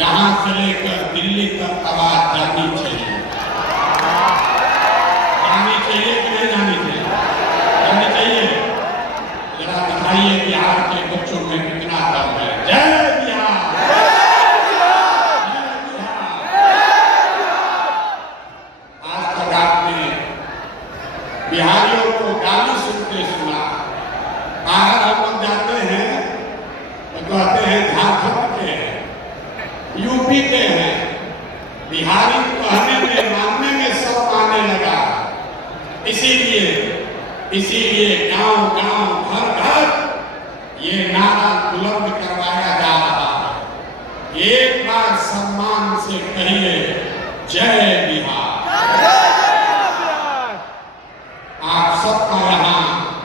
यहाँ से लेकर दिल्ली तक आवाज जानी चाहिए। जानी चाहिए कि नहीं जानी चाहिए? जानी चाहिए। जरा दिखाइए बिहार के बच्चों में कितना दम है। जय बिहार, जय बिहार। आज तक आपने बिहारियों को गाली सुनते सुना। बाहर हम लोग जाते हैं तो कहते हैं झारखंड के हैं, यूपी के हैं। बिहारी कहने में मानने में सब आने लगा। इसीलिए गांव गांव घर घर ये नारा बुलंद करवाया जा रहा है। एक बार सम्मान से कहिए जय बिहार। आप सबका यहाँ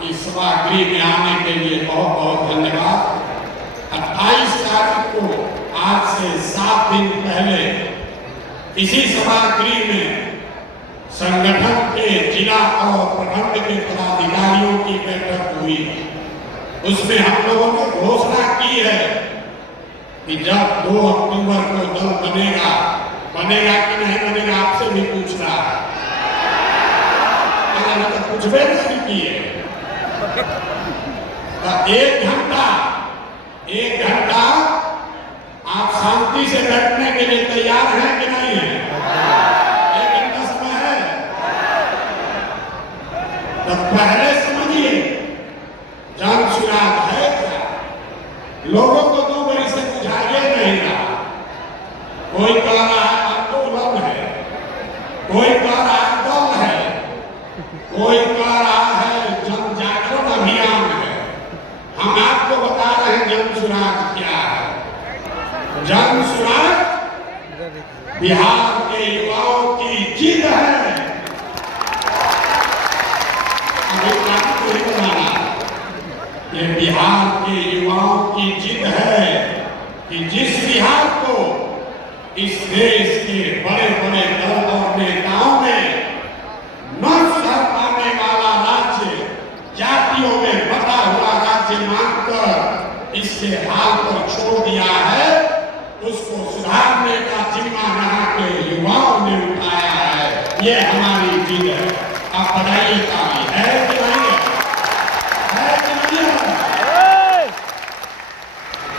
इस सभागृह में आने के लिए बहुत बहुत धन्यवाद। 28 तारीख को आज से 7 दिन पहले इसी सभागृह में संगठन के जिला और प्रखंड के पदाधिकारियों की बैठक हुई। उसमें हम लोगों ने घोषणा की है कि जब 2 अक्टूबर को दल बनेगा कि नहीं बनेगा, आपसे भी पूछ रहा है। तो कुछ भी नहीं किए। एक घंटा आप शांति से बैठने के लिए तैयार हैं कि नहीं है? 1 घंटा समय है। तो पहले समझिए जन सुराग है क्या। लोगों को 2 बड़ी से बुझाइए नहीं रहा। कोई कह रहा है आंदोलन है, कोई कह रहा है दल है, कोई कह रहा है जन जागरण अभियान है। हम आपको बता रहे हैं जन सुराग क्या है। जन सुराग बिहार के युवाओं की जिद है। ये बिहार के युवाओं की जिद है कि जिस बिहार को इस देश के बड़े बड़े दल और नेताओं ने न सुधर पाने वाला राज्य, जातियों में बटा हुआ राज्य मानकर इसके हाल पर छोड़ दिया है, उसको सुधारने का जिम्मा यहाँ के युवाओं ने उठाया है। ये हमारी जिद है। आप बताइए ताली है कि नहीं है कि नहीं है?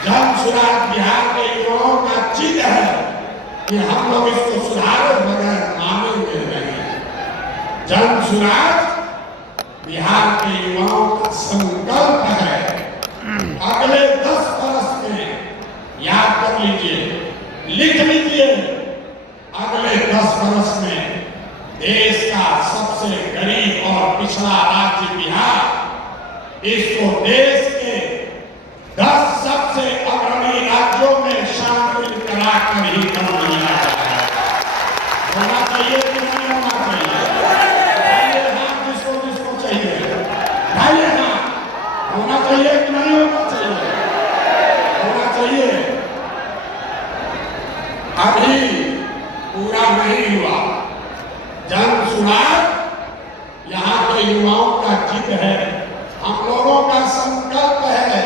जन सुराग बिहार के युवाओं का जिद है कि हम लोग इसको सुधारे बगैर मानेंगे नहीं। जन सुराग बिहार के युवाओं का संकल्प है। अगले 10 वर्ष में याद कर लीजिए, लिख लीजिए, अगले 10 वर्ष में देश का सबसे गरीब और पिछड़ा राज्य बिहार, इसको देश के 10 सबसे अग्रणी राज्यों में शामिल कराकर ही कर लिया जाएगा। होना चाहिए कि नहीं होना चाहिए? जिसको चाहिए भाई होना चाहिए कि नहीं होना चाहिए? होना चाहिए। अभी पूरा नहीं हुआ। जन सुराग यहाँ के युवाओं का जिद है, हम लोगों का संकल्प है।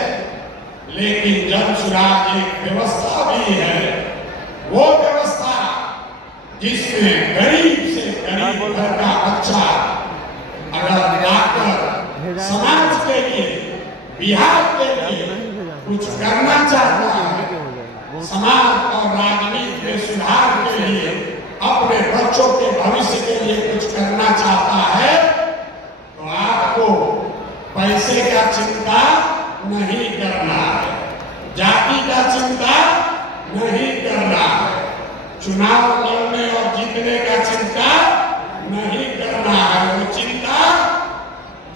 लेकिन जन सुराग एक व्यवस्था भी है, वो व्यवस्था जिसमें गरीब से गरीब घर का बच्चा अगर जाकर समाज के लिए, बिहार के लिए कुछ करना चाहता है, समाज और राजनीति में सुधार के लिए, अपने बच्चों के भविष्य के लिए कुछ करना चाहता है, तो आपको पैसे का चिंता नहीं करना है, जाति का चिंता नहीं करना है, चुनाव लड़ने और जीतने का चिंता नहीं करना है। वो चिंता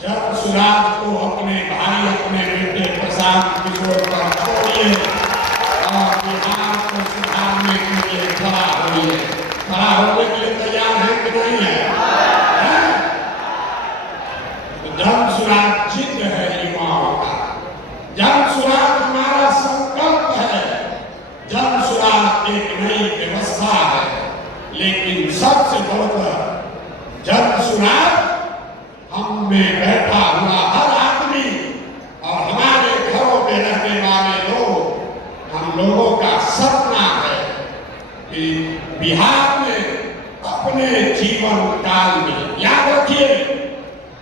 जन सुराग को अपने भाई, अपने बेटे प्रशांत किशोर पर छोड़िए और बिहार को सुधारने के लिए खड़ा होइए। खड़ा होने के लिए तैयार है कि नहीं है? तो जन सुराग जिद है युवाओं का। जन सुराग हमारा संकल्प है। जन सुराग एक नई व्यवस्था है। लेकिन सबसे बढ़कर जन सुराग हम में बैठा हुआ हर आदमी और हमारे घरों में रहने वाले लोग, हम लोगों का सपना है कि बिहार में अपने जीवन काल में, याद रखिए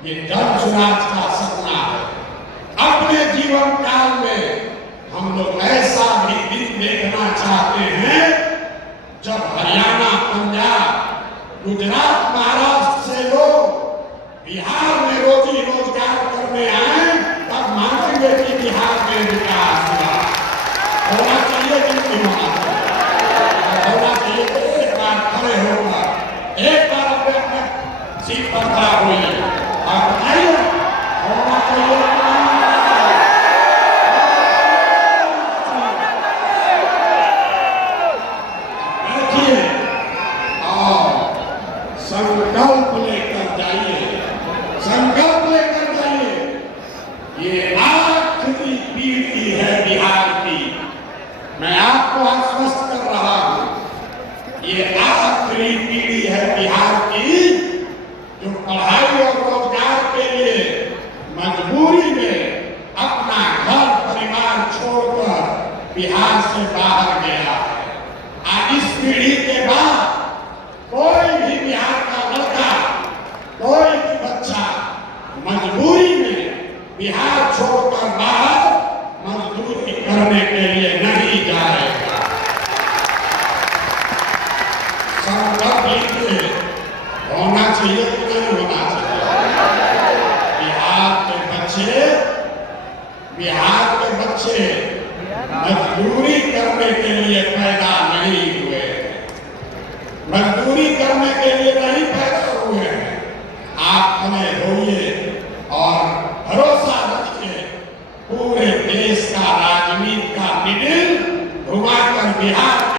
ये जन स्वराज का सपना है, अपने जीवन काल में हम लोग ऐसा भी दिन देखना चाहते हैं जब हरियाणा, पंजाब, गुजरात, महाराष्ट्र से लोग बिहार में रोजी रोजगार करने आए, तब मानेंगे कि बिहार में विकास हुआ। होना चाहिए कि नहीं होना चाहिए? तो एक बार खड़े होकर एक बार अपने अपने सीट पर खड़ा होइए और बताइए होना चाहिए कि नहीं? देखिए और संकल्प लेकर जाइए, संकल्प लेकर जाइए। ये आखिरी पीढ़ी है बिहार की, मैं आपको आश्वस्त कर रहा हूं, ये आखिरी पीढ़ी है बिहार की जो पढ़ाई और रोजगार के लिए मजबूरी में अपना घर परिवार छोड़कर बिहार से बाहर गया है। आज इस पीढ़ी के बाद कोई भी बिहार का लड़का, कोई भी बच्चा मजबूरी में बिहार छोड़कर बाहर मजदूरी करने के लिए नहीं जाएगा। संकल्प लीजिए, होना चाहिए कि नहीं होना चाहिए? बिहार के बच्चे मजदूरी करने के लिए पैदा नहीं हुए, मजदूरी करने के लिए नहीं पैदा हुए हैं। आप खड़े होइए और भरोसा रखिए, पूरे देश का राजनीति का निडिल घुमाकर बिहार